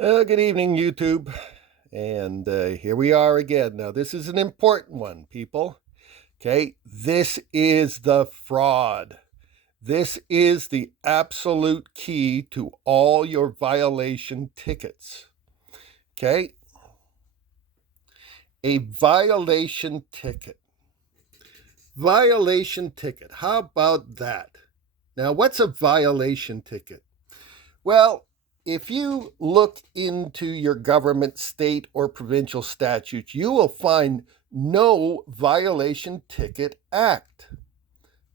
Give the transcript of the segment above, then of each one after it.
Good evening, YouTube. And here we are again. Now, this is an important one, people. Okay, this is the fraud. This is the absolute key to all your violation tickets. Okay, a violation ticket. Violation ticket. How about that? Now, what's a violation ticket? Well, if you look into your government, state, or provincial statutes, you will find no violation ticket act.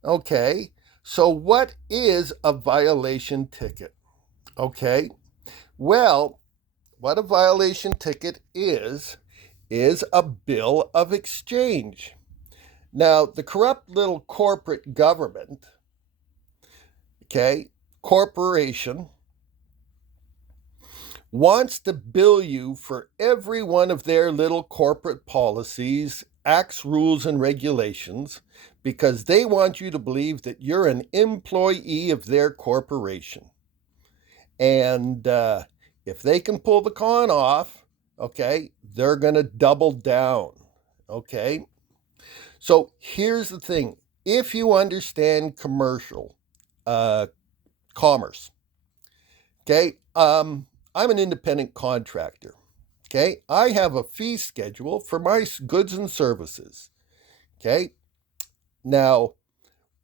Okay, so what is a violation ticket? Okay, well, what a violation ticket is a bill of exchange. Now, the corrupt little corporate government, okay, corporation, wants to bill you for every one of their little corporate policies, acts, rules, and regulations because they want you to believe that you're an employee of their corporation. And if they can pull the con off, okay, they're going to double down. Okay. So here's the thing, if you understand commerce, okay, I'm an independent contractor. Okay, I have a fee schedule for my goods and services. Okay, now,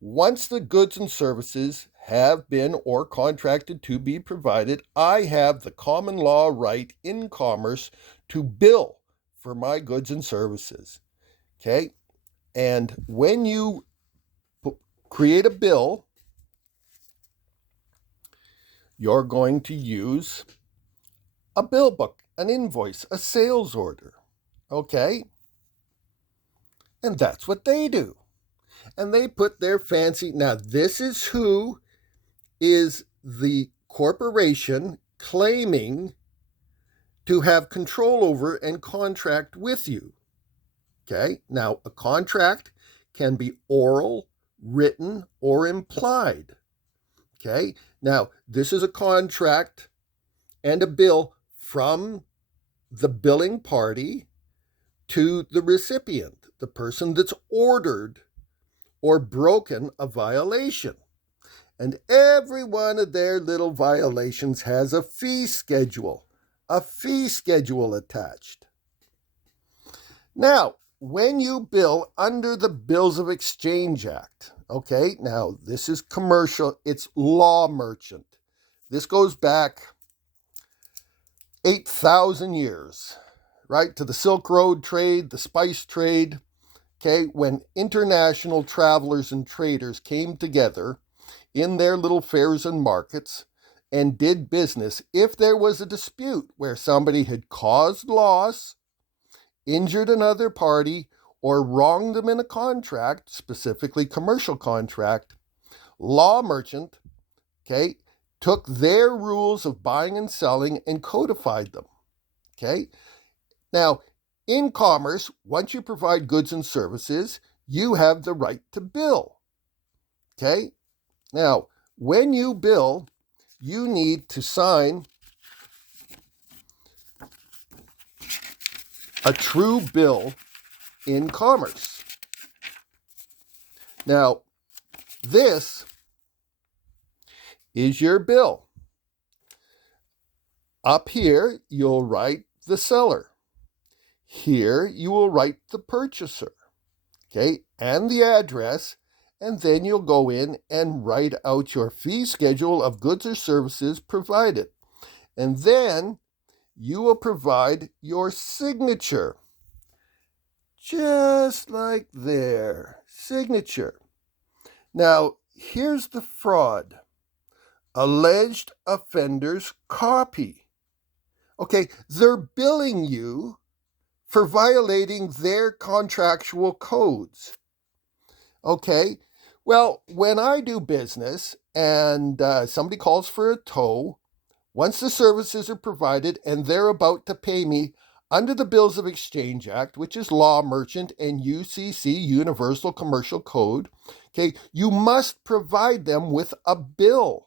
once the goods and services have been or contracted to be provided, I have the common law right in commerce to bill for my goods and services. Okay, and when you create a bill, you're going to use a bill book, an invoice, a sales order. Okay? And that's what they do. And they put their fancy. Now, this is who is the corporation claiming to have control over and contract with you. Okay? Now, a contract can be oral, written, or implied. Okay? Now, this is a contract and a bill from the billing party to the recipient, the person that's ordered or broken a violation. And every one of their little violations has a fee schedule attached. Now, when you bill under the Bills of Exchange Act, okay, now this is commercial, it's law merchant. This goes back 8,000 years, right, to the Silk Road trade, the spice trade, okay, when international travelers and traders came together in their little fairs and markets and did business. If there was a dispute where somebody had caused loss, injured another party, or wronged them in a contract, specifically commercial contract, law merchant, okay, took their rules of buying and selling and codified them. Okay? Now, in commerce, once you provide goods and services, you have the right to bill. Okay? Now, when you bill, you need to sign a true bill in commerce. Now, this is your bill. Up here, you'll write the seller. Here, you will write the purchaser, okay, and the address, and then you'll go in and write out your fee schedule of goods or services provided. And then you will provide your signature, just like there, signature. Now, here's the fraud. Alleged offender's copy. Okay, they're billing you for violating their contractual codes. Okay, well, when I do business and somebody calls for a tow, once the services are provided and they're about to pay me under the Bills of Exchange Act, which is law merchant and UCC, Universal Commercial Code, okay, you must provide them with a bill,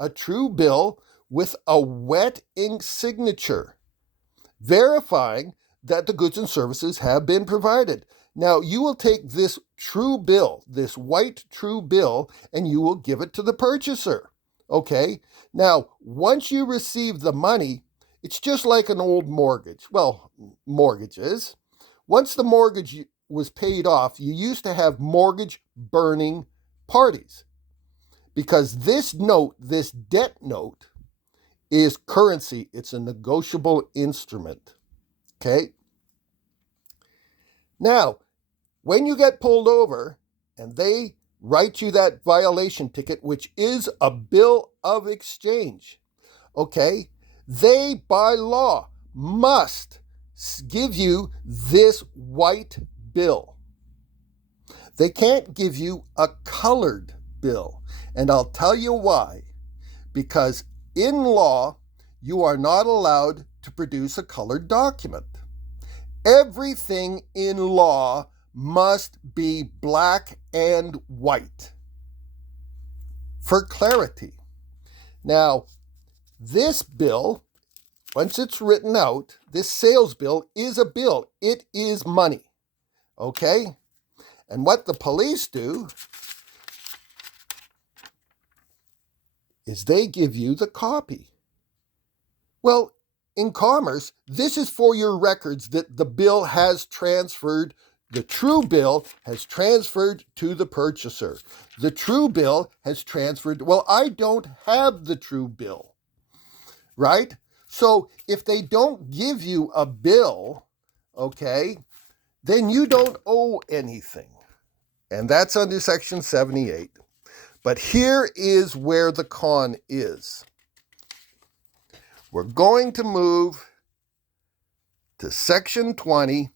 a true bill with a wet ink signature, verifying that the goods and services have been provided. Now, you will take this true bill, this white true bill, and you will give it to the purchaser. Okay? Now, once you receive the money, it's just like an old mortgage. Well, mortgages. Once the mortgage was paid off, you used to have mortgage burning parties, because this note, this debt note, is currency. It's a negotiable instrument. Okay? Now, when you get pulled over and they write you that violation ticket, which is a bill of exchange, okay, they by law must give you this white bill. They can't give you a colored bill. And I'll tell you why. Because in law, you are not allowed to produce a colored document. Everything in law must be black and white for clarity. Now, this bill, once it's written out, this sales bill is a bill. It is money. Okay? And what the police do is they give you the copy. Well, in commerce, this is for your records that the bill has transferred, the true bill has transferred to the purchaser. The true bill has transferred, well, I don't have the true bill, right? So if they don't give you a bill, okay, then you don't owe anything. And that's under Section 78. But here is where the con is. We're going to move to Section 20,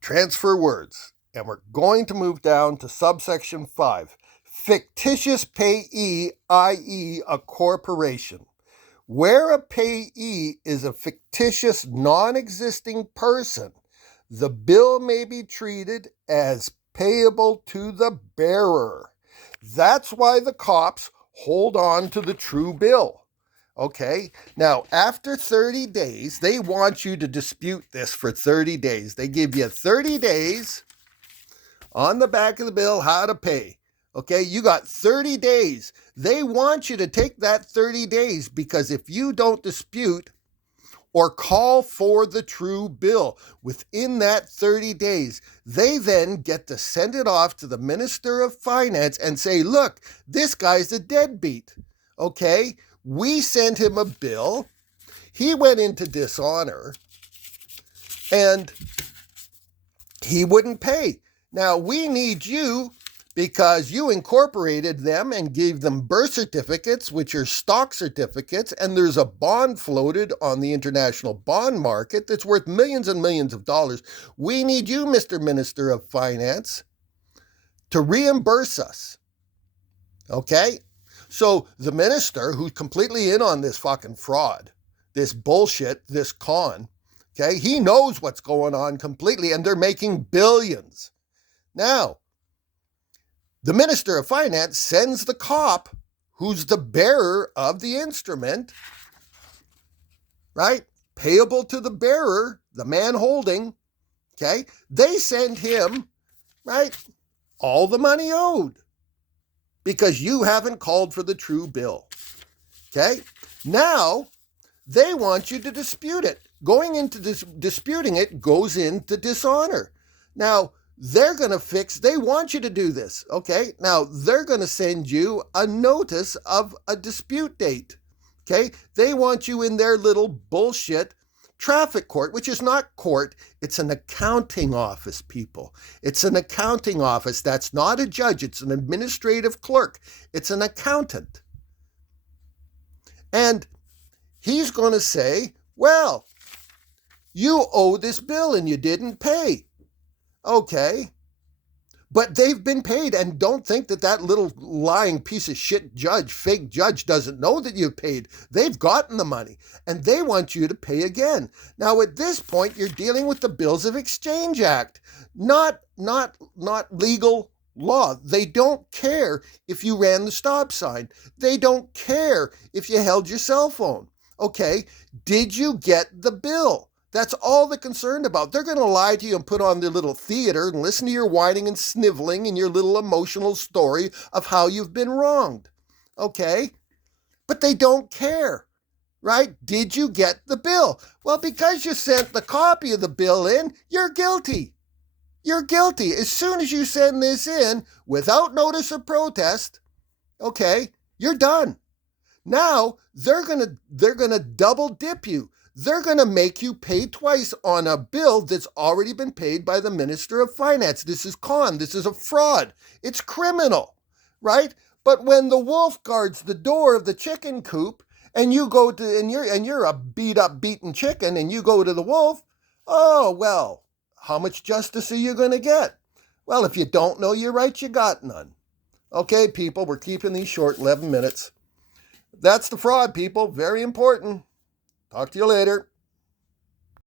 transfer words, and we're going to move down to subsection 5, fictitious payee, i.e. a corporation. Where a payee is a fictitious, non-existing person, the bill may be treated as payable to the bearer. That's why the cops hold on to the true bill. Okay? Now, after 30 days, they want you to dispute this for 30 days. They give you 30 days on the back of the bill how to pay. Okay? You got 30 days. They want you to take that 30 days because if you don't dispute or call for the true bill within that 30 days, they then get to send it off to the Minister of Finance and say, look, this guy's a deadbeat. Okay? We sent him a bill. He went into dishonor and he wouldn't pay. Now, we need you because you incorporated them and gave them birth certificates, which are stock certificates, and there's a bond floated on the international bond market that's worth millions and millions of dollars. We need you, Mr. Minister of Finance, to reimburse us. Okay? So the minister, who's completely in on this fucking fraud, this bullshit, this con, okay, he knows what's going on completely, and they're making billions. Now, the Minister of Finance sends the cop, who's the bearer of the instrument, right? Payable to the bearer, the man holding, okay? They send him, right, all the money owed because you haven't called for the true bill, okay? Now, they want you to dispute it. Going into disputing it goes into dishonor. Now, they're going to they want you to do this, okay? Now, they're going to send you a notice of a dispute date, okay? They want you in their little bullshit traffic court, which is not court. It's an accounting office, people. It's an accounting office. That's not a judge. It's an administrative clerk. It's an accountant. And he's going to say, well, you owe this bill and you didn't pay. Okay, but they've been paid, and don't think that that little lying piece of shit judge, fake judge, doesn't know that you've paid. They've gotten the money, and they want you to pay again. Now, at this point, you're dealing with the Bills of Exchange Act, not legal law. They don't care if you ran the stop sign. They don't care if you held your cell phone. Okay, did you get the bill? That's all they're concerned about. They're going to lie to you and put on their little theater and listen to your whining and sniveling and your little emotional story of how you've been wronged. Okay? But they don't care, right? Did you get the bill? Well, because you sent the copy of the bill in, you're guilty. You're guilty. As soon as you send this in without notice of protest, okay, you're done. Now they're gonna double dip you. They're gonna make you pay twice on a bill that's already been paid by the Minister of Finance. This is This is a fraud. It's criminal, right? But when the wolf guards the door of the chicken coop, and you go to and you're a beat up, beaten chicken, and you go to the wolf, oh well, how much justice are you gonna get? Well, if you don't know your rights, you got none. Okay, people, we're keeping these short, 11 minutes. That's the fraud, people. Very important. Talk to you later.